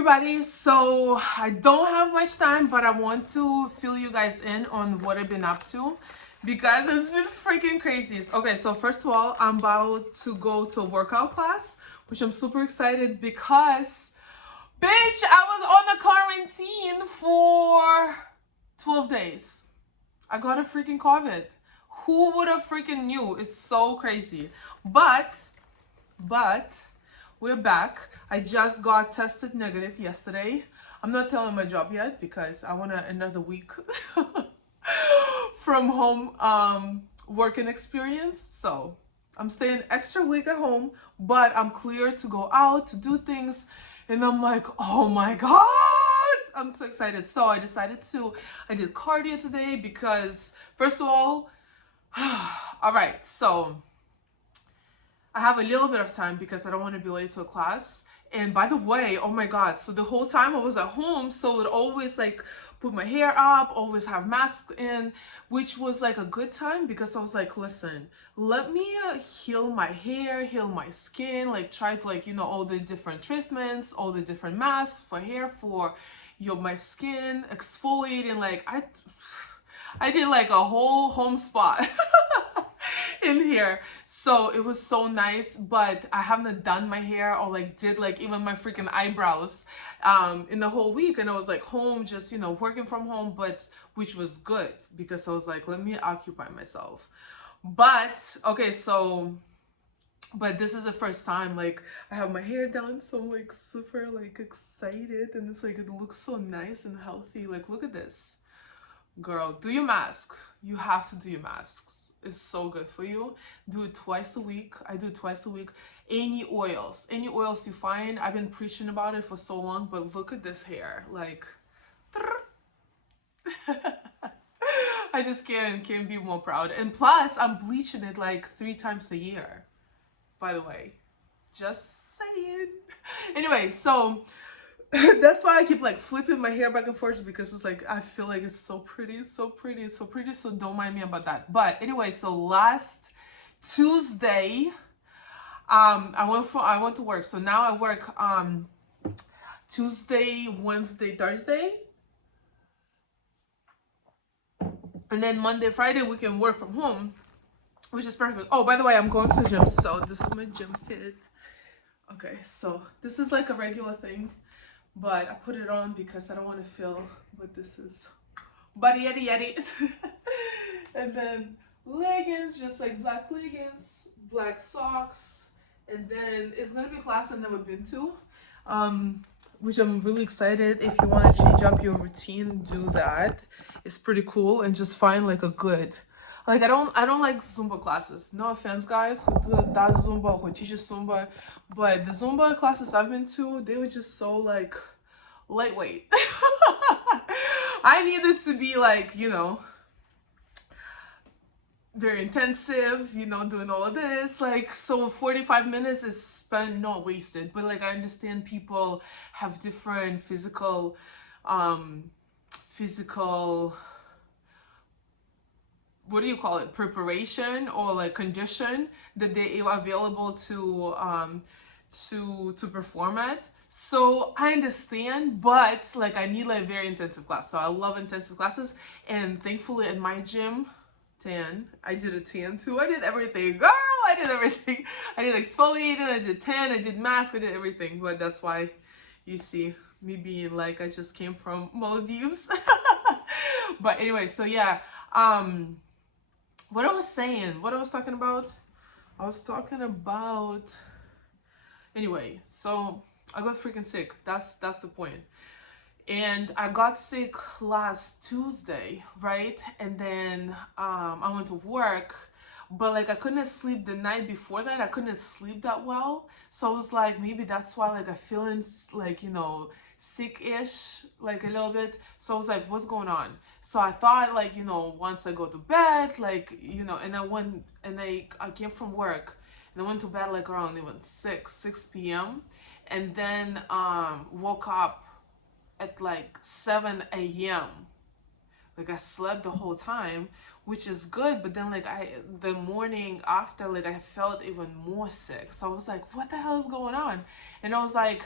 everybody. So I don't have much time, but I want to fill you guys in on what I've been up to because it's been freaking crazy. Okay, so first of all, I'm about to go to a workout class, which I'm super excited because, bitch, I was on a quarantine for 12 days. I got a freaking COVID. Who would have freaking knew? It's so crazy. But we're back. I just got tested negative yesterday. I'm not telling my job yet because I want another week from home working experience. So I'm staying extra week at home, but I'm clear to go out to do things. And I'm like, oh my God, I'm so excited. So I did cardio today because first of all, all right, so I have a little bit of time because I don't want to be late to a class. And by the way, oh my God, so the whole time I was at home, so I would always like put my hair up, always have mask in, which was like a good time because I was like, listen, let me heal my hair, heal my skin, like try to like, all the different treatments, all the different masks for hair, for my skin, exfoliating, like I did like a whole home spa in here. So it was so nice, but I haven't done my hair or like did like even my freaking eyebrows in the whole week. And I was like home, just, working from home, but which was good because I was like, let me occupy myself. But okay, so but this is the first time like I have my hair done, so I'm like super like excited, and it's like it looks so nice and healthy. Like, look at this. Girl, do your mask. You have to do your masks. It's so good for you. Do it twice a week. I do it twice a week. Any oils you find. I've been preaching about it for so long, but look at this hair. Like, I just can't be more proud. And plus, I'm bleaching it like 3 times a year, by the way. Just saying. Anyway, so that's why I keep like flipping my hair back and forth, because it's like I feel like it's so pretty, so pretty, so pretty. So don't mind me about that. But anyway, so last Tuesday, I went to work. So now I work Tuesday, Wednesday, Thursday, and then Monday, Friday we can work from home, which is perfect. Oh, by the way, I'm going to the gym, so this is my gym kit. Okay, so this is like a regular thing, but I put it on because I don't want to feel what this is. But yeti. And then leggings, just like black leggings, black socks. And then it's going to be a class I've never been to, which I'm really excited. If you want to change up your routine, do that. It's pretty cool. And just find like a good, like I don't like Zumba classes. No offense, guys who do that Zumba, who teaches Zumba, but the Zumba classes I've been to, they were just so like lightweight. I needed to be like, very intensive, doing all of this. Like, so 45 minutes is spent, not wasted, but like I understand people have different physical what do you call it, preparation or like condition that they are available to perform at. So I understand, but like I need like very intensive class. So I love intensive classes, and thankfully in my gym, I did a tan too. I did everything, girl. I did everything. I did exfoliating, I did tan, I did mask, I did everything. But that's why you see me being like I just came from Maldives. But anyway, so yeah, what I was talking about, anyway, so I got freaking sick. That's the point. And I got sick last Tuesday, right? And then I went to work, but like I couldn't sleep the night before that. I couldn't sleep that well. So I was like, maybe that's why like I feeling like, sick-ish, like a little bit. So I was like, what's going on? So I thought like, once I go to bed, like, and I came from work and I went to bed like around even 6 p.m. and then woke up at like 7 a.m. Like I slept the whole time, which is good, but then like the morning after, like I felt even more sick. So I was like, what the hell is going on? And I was like,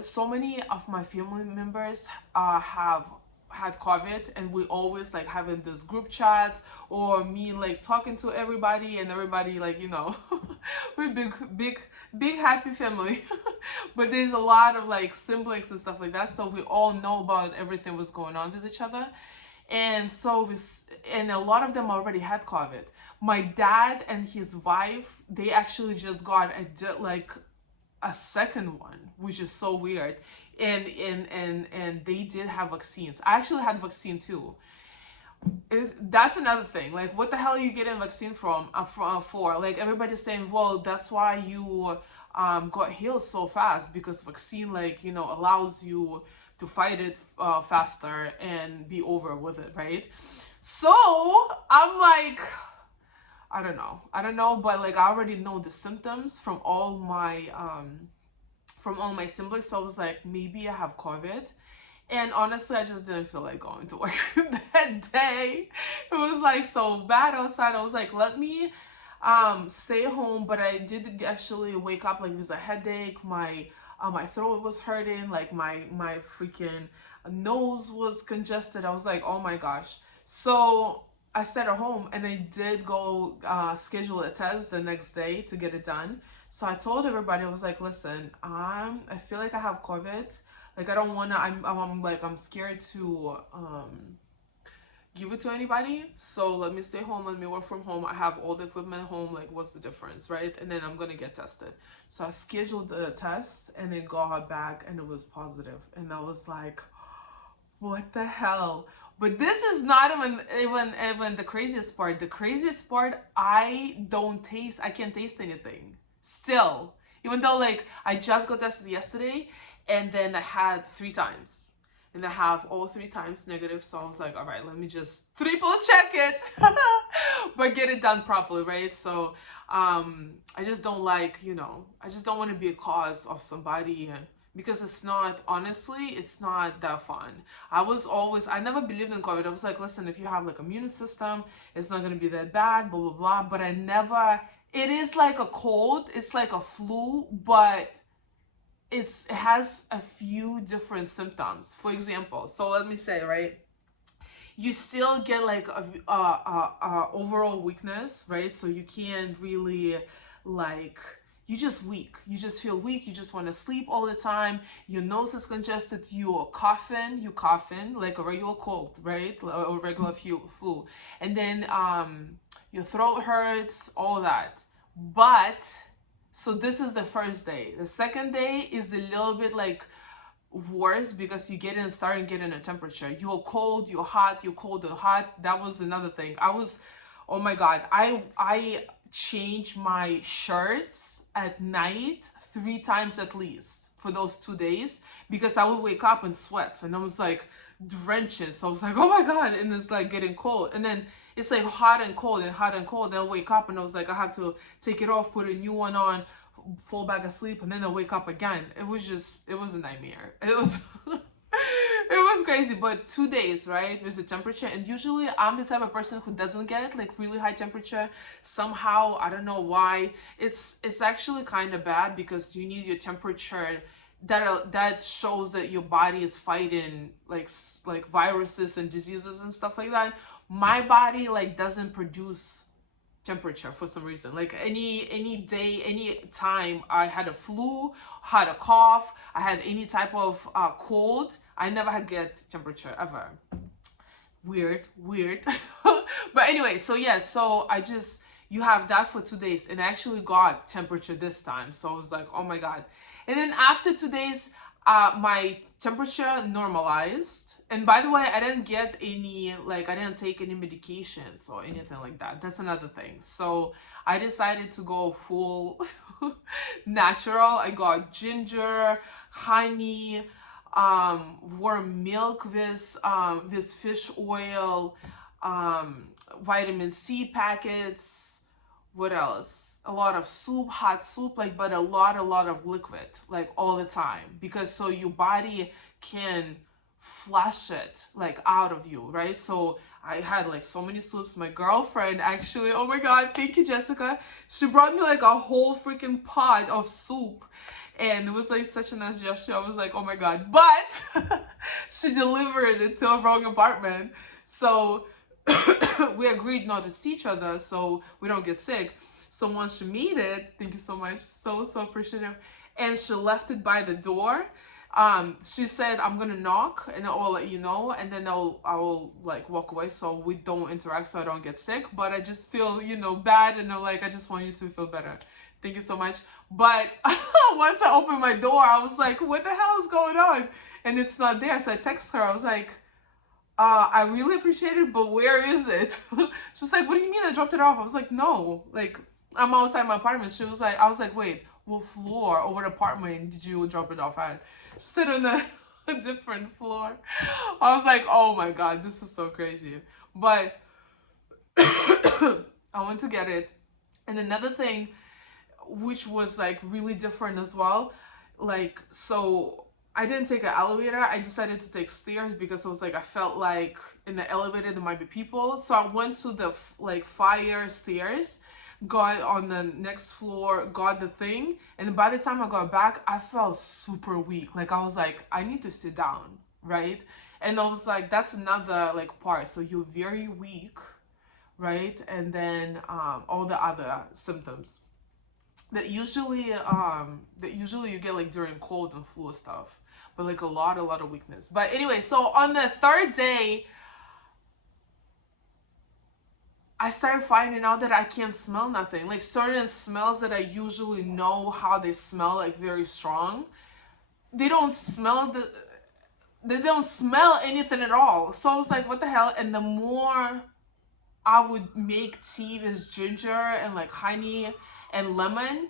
so many of my family members have had COVID, and we always like having this group chats, or me like talking to everybody, and everybody like, you know, we're big happy family. But there's a lot of like siblings and stuff like that, so we all know about everything was going on with each other. And so and a lot of them already had COVID. My dad and his wife, they actually just got a second one, which is so weird. And they did have vaccines. I actually had vaccine too. That's another thing. Like, what the hell are you getting vaccine for? Like, everybody's saying, well, that's why you got healed so fast, because vaccine, like, you know, allows you to fight it faster and be over with it, right? So I'm like, I don't know, but like, I already know the symptoms from all my siblings, so I was like, maybe I have COVID. And honestly, I just didn't feel like going to work that day. It was like so bad outside. I was like, let me stay home. But I did actually wake up like with a headache. My throat was hurting, like my freaking nose was congested. I was like, oh my gosh. So I stayed at home, and I did go schedule a test the next day to get it done. So I told everybody, I was like, listen, I feel like I have COVID. Like, I don't wanna, I'm scared to give it to anybody. So let me stay home, let me work from home. I have all the equipment at home. Like, what's the difference, right? And then I'm gonna get tested. So I scheduled the test, and it got back, and it was positive. And I was like, what the hell? But this is not even the craziest part. The craziest part, I can't taste anything still, even though like I just got tested yesterday, and then I had 3 times, and I have all 3 times negative. So I was like, all right, let me just triple check it, but get it done properly, right? So I just don't like, you know, I just don't want to be a cause of somebody, because it's not that fun. I never believed in COVID. I was like, listen, if you have like immune system, it's not going to be that bad, blah blah blah. But it is like a cold, it's like a flu, but it has a few different symptoms. For example, so let me say, right, you still get like a overall weakness, right? So you can't really like, you just weak. You just feel weak. You just want to sleep all the time. Your nose is congested. You're coughing. You coughing like a regular cold, right? Or regular flu. And then your throat hurts, all that. But so this is the first day. The second day is a little bit like worse, because you start getting a temperature. You're cold. You're hot. You're cold and hot. That was another thing. Oh my God. I changed my shirts at night 3 times at least for those 2 days, because I would wake up in sweats, and I was like drenching. So I was like, oh my God. And it's like getting cold, and then it's like hot and cold and hot and cold. Then I wake up, and I was like, I have to take it off, put a new one on, fall back asleep, and then I wake up again. It was a nightmare. It was it was crazy. But 2 days, right, with the temperature. And usually I'm the type of person who doesn't get like really high temperature. Somehow, I don't know why. It's actually kind of bad, because you need your temperature that shows that your body is fighting like viruses and diseases and stuff like that. My body like doesn't produce temperature for some reason. Like any day, any time I had a flu, had a cough, I had any type of cold, I never had get temperature ever. Weird. But anyway, so yeah, so you have that for 2 days, and I actually got temperature this time. So I was like, oh my God. And then after 2 days, my temperature normalized. And by the way, I didn't take any medications or anything like that. That's another thing. So I decided to go full natural. I got ginger, honey, warm milk with fish oil, vitamin C packets. What else? A lot of soup, hot soup, but a lot of liquid, like all the time, because so your body can flush it like out of you, right? So I had like so many soups. My girlfriend actually, oh my God, thank you, Jessica. She brought me like a whole freaking pot of soup. And it was like such a nice gesture. I was like, oh my god. But she delivered it to a wrong apartment. So we agreed not to see each other so we don't get sick. So once she made it, thank you so much, so appreciative, and she left it by the door. She said, I'm gonna knock and I'll let you know, and then I'll like walk away so we don't interact, so I don't get sick. But I just feel, bad, and like I just want you to feel better. Thank you so much. But once I opened my door, I was like, what the hell is going on? And it's not there. So I text her. I was like, I really appreciate it, but where is it? She's like, what do you mean I dropped it off? I was like, no, like I'm outside my apartment. I was like, wait, what floor over the apartment did you drop it off at? She said on a different floor. I was like, oh my god, this is so crazy. But I went to get it. And another thing, which was like really different as well, like, so I didn't take an elevator. I decided to take stairs because I was like, I felt like in the elevator there might be people. So I went to the like fire stairs, got on the next floor, got the thing, and by the time I got back, I felt super weak. Like I was like, I need to sit down, right? And I was like, that's another like part. So you're very weak, right? And then all the other symptoms that usually you get like during cold and flu stuff, but like a lot of weakness. But anyway, so on the third day, I started finding out that I can't smell nothing. Like certain smells that I usually know how they smell, like very strong, they don't smell anything at all. So I was like, what the hell? And the more I would make tea with ginger and like honey and lemon,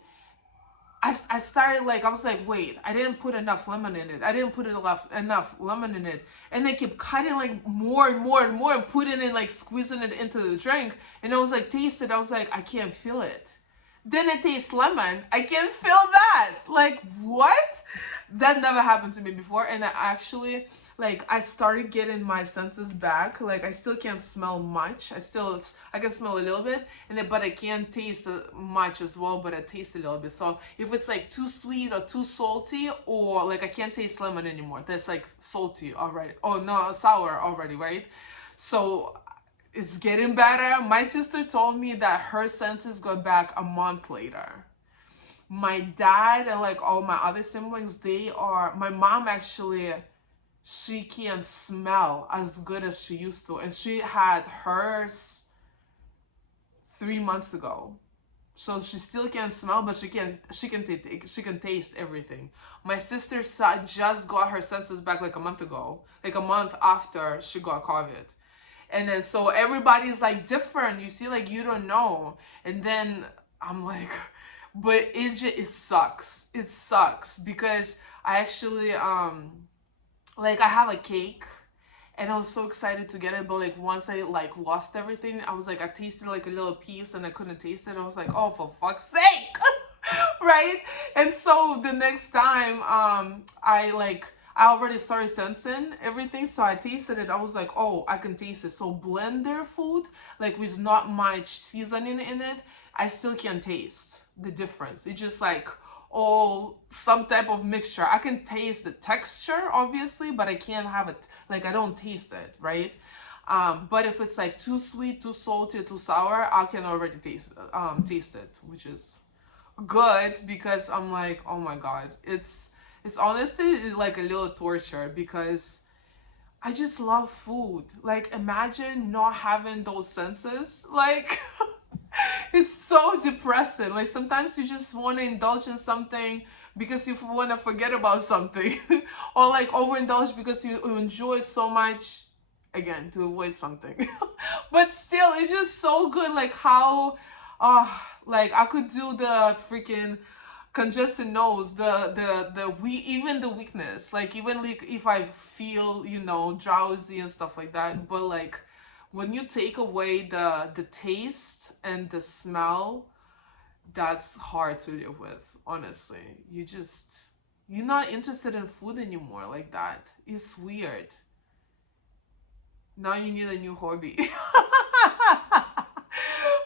I started like, I was like, wait, I didn't put enough lemon in it. I didn't put enough lemon in it. And they kept cutting like more and more and more and putting it, like squeezing it into the drink. And I was like, taste it. I was like, I can't feel it. Then I taste lemon. I can't feel that. Like, what? That never happened to me before. And I actually, like, I started getting my senses back. Like, I still can't smell much. I can smell a little bit, but I can't taste much as well, but I taste a little bit. So if it's like too sweet or too salty, or like I can't taste lemon anymore, that's like salty already. Oh no, sour already, right? So it's getting better. My sister told me that her senses got back a month later. My dad and like all my other siblings, my mom actually, she can't smell as good as she used to, and she had hers 3 months ago. So she still can't smell, but she can taste everything. My sister just got her senses back like a month ago, like a month after she got COVID. And then so everybody's like different, you see, like you don't know. And then I'm like, but it sucks because I actually like I have a cake and I was so excited to get it, but like once I like lost everything, I was like, I tasted like a little piece and I couldn't taste it. I was like, oh, for fuck's sake. Right? And so the next time I already started sensing everything, so I tasted it. I was like, oh, I can taste it. So blend their food, like with not much seasoning in it, I still can taste the difference. It's just like all some type of mixture. I can taste the texture, obviously, but I can't have it, like I don't taste it, right? But if it's like too sweet, too salty, too sour, I can already taste it, which is good because I'm like, oh my god, it's honestly like a little torture because I just love food. Like imagine not having those senses, like it's so depressing. Like sometimes you just want to indulge in something because you want to forget about something or like overindulge because you enjoy it so much, again, to avoid something. But still, it's just so good, like how like I could do the freaking congested nose, even the weakness, like even like if I feel, drowsy and stuff like that. But like when you take away the taste and the smell, that's hard to live with, honestly. You're not interested in food anymore like that. It's weird. Now you need a new hobby.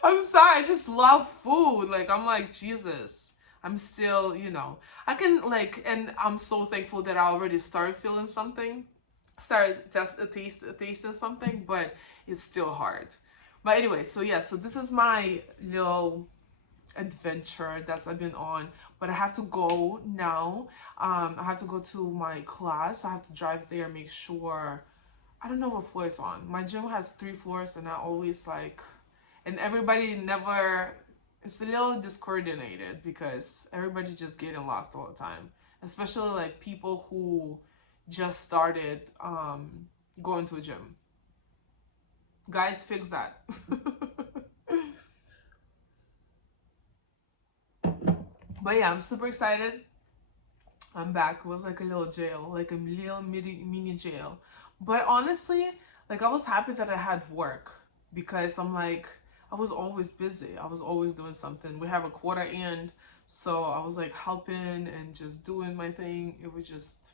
I'm sorry, I just love food. Like I'm like, Jesus, I'm still, you know, I can like, and I'm so thankful that I already started feeling something, started just tasting something, but it's still hard. But anyway, so yeah, so this is my little adventure that I've been on, but I have to go now. I have to go to my class. I have to drive there, make sure. I don't know what floor it's on. My gym has 3 floors, and I always like, and everybody never. It's a little discoordinated because everybody just getting lost all the time, especially like people who just started going to a gym. Guys, fix that. But yeah, I'm super excited. I'm back. It was like a little jail, like a little mini jail. But honestly, like I was happy that I had work because I'm like, I was always busy. I was always doing something. We have a quarter end, so I was like helping and just doing my thing. It was just,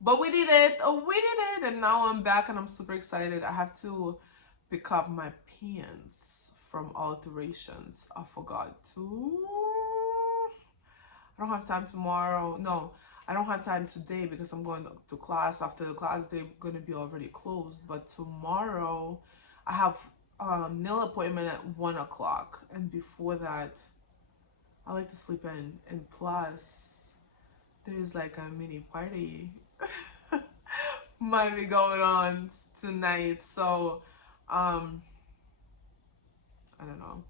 but we did it. Oh, we did it. And now I'm back and I'm super excited. I have to pick up my pants from alterations. I forgot to. I don't have time tomorrow. No, I don't have time today because I'm going to class. After the class, they're going to be already closed. But tomorrow, I have nail appointment at 1 o'clock. And before that, I like to sleep in. And plus, there's like a mini party might be going on tonight. So, I don't know.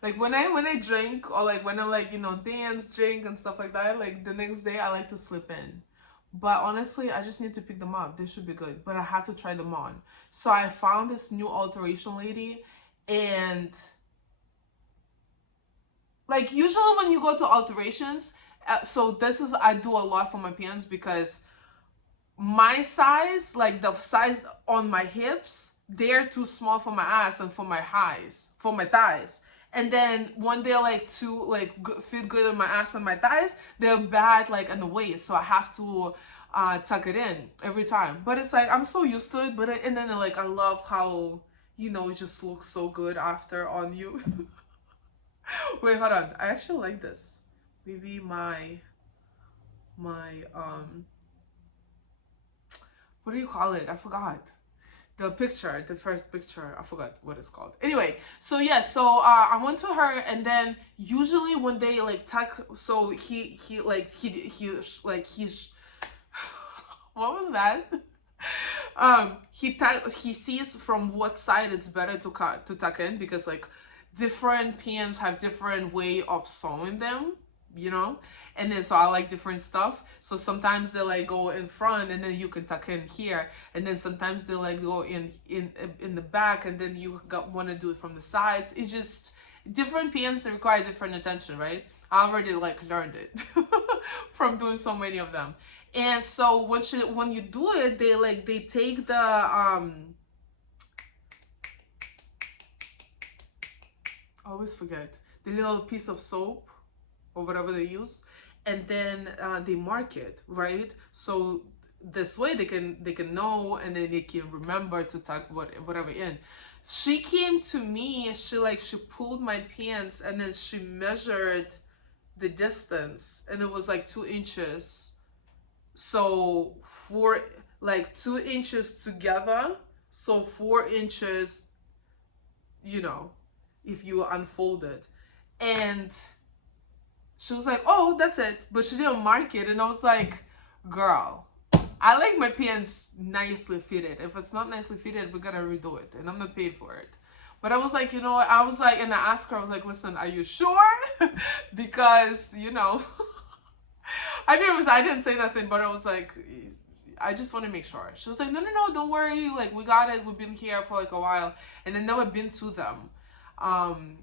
Like when I drink or like when I like, you know, dance, drink and stuff like that, like the next day I like to sleep in. But honestly, I just need to pick them up. They should be good, but I have to try them on. So I found this new alteration lady, and like usually when you go to alterations, so this is, I do a lot for my pants because my size, like the size on my hips, they're too small for my ass and for my thighs. And then when they're like too like fit good on my ass and my thighs, they're bad like in the waist. So I have to tuck it in every time. But it's like I'm so used to it. But and then like I love how, you know, it just looks so good after on you. Wait, hold on. I actually like this. Maybe my what do you call it? I forgot. The picture, the first picture, I forgot what it's called. Anyway, so yeah, so I went to her, and then usually when they like tuck, so he like he's what was that? He sees from what side it's better to tuck in because like different pants have different way of sewing them, you know. And then so I like different stuff. So sometimes they like go in front and then you can tuck in here, and then sometimes they like go in the back and then you want to do it from the sides. It's just different pants that require different attention, right? I already like learned it from doing so many of them. And so when you do it, they take the I always forget the little piece of soap or whatever they use, and then they mark it, right? So this way they can know, and then they can remember to tuck whatever in. She came to me, she pulled my pants and then she measured the distance, and it was like 2 inches. So for like 2 inches together, so 4 inches, you know, if you unfold it. And she was like, oh, that's it. But she didn't mark it. And I was like, girl, I like my pants nicely fitted. If it's not nicely fitted, we're gonna redo it. And I'm not paid for it. But I was like, you know what? I was like, and I asked her, I was like, listen, are you sure? Because, you know, I didn't say nothing, but I was like, I just want to make sure. She was like, no, don't worry. Like, we got it. We've been here for like a while. And then now I've been to them.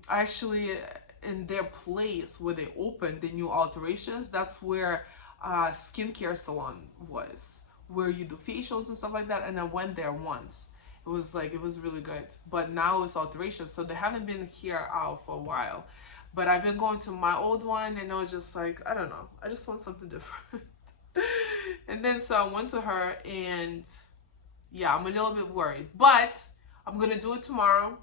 Actually, in their place where they opened the new alterations, that's where skincare salon was, where you do facials and stuff like that. And I went there once. It was really good. But now it's alterations, so they haven't been here out for a while. But I've been going to my old one, and I was just like, I don't know, I just want something different. And then so I went to her, and yeah, I'm a little bit worried, but I'm gonna do it tomorrow.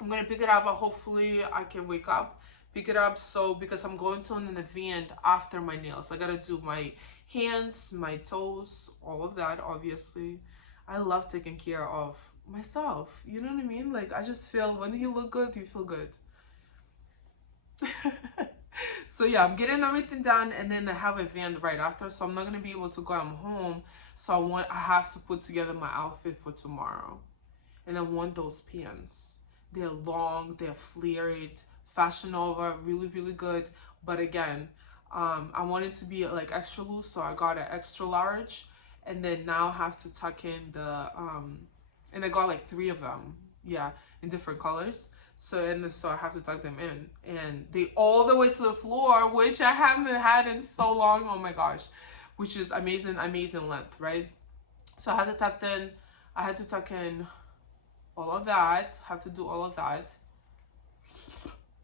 I'm gonna pick it up, but hopefully I can wake up, pick it up. So because I'm going to an event after my nails, I gotta do my hands, my toes, all of that. Obviously, I love taking care of myself. You know what I mean? Like I just feel when you look good, you feel good. So yeah, I'm getting everything done, and then I have a van right after, so I'm not gonna be able to go. I'm home, so I have to put together my outfit for tomorrow. And I want those pants. They're long, they're flared, Fashion Nova, really, really good. But again, I want it to be like extra loose, so I got an extra large. And then now I have to tuck in and I got like 3 of them, yeah, in different colors. So I have to tuck them in, and they all the way to the floor, which I haven't had in so long. Oh my gosh, which is amazing, amazing length, right? So I had to tuck in all of that, have to do all of that.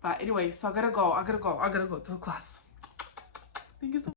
But anyway, so I gotta go to the class. Thank you so much.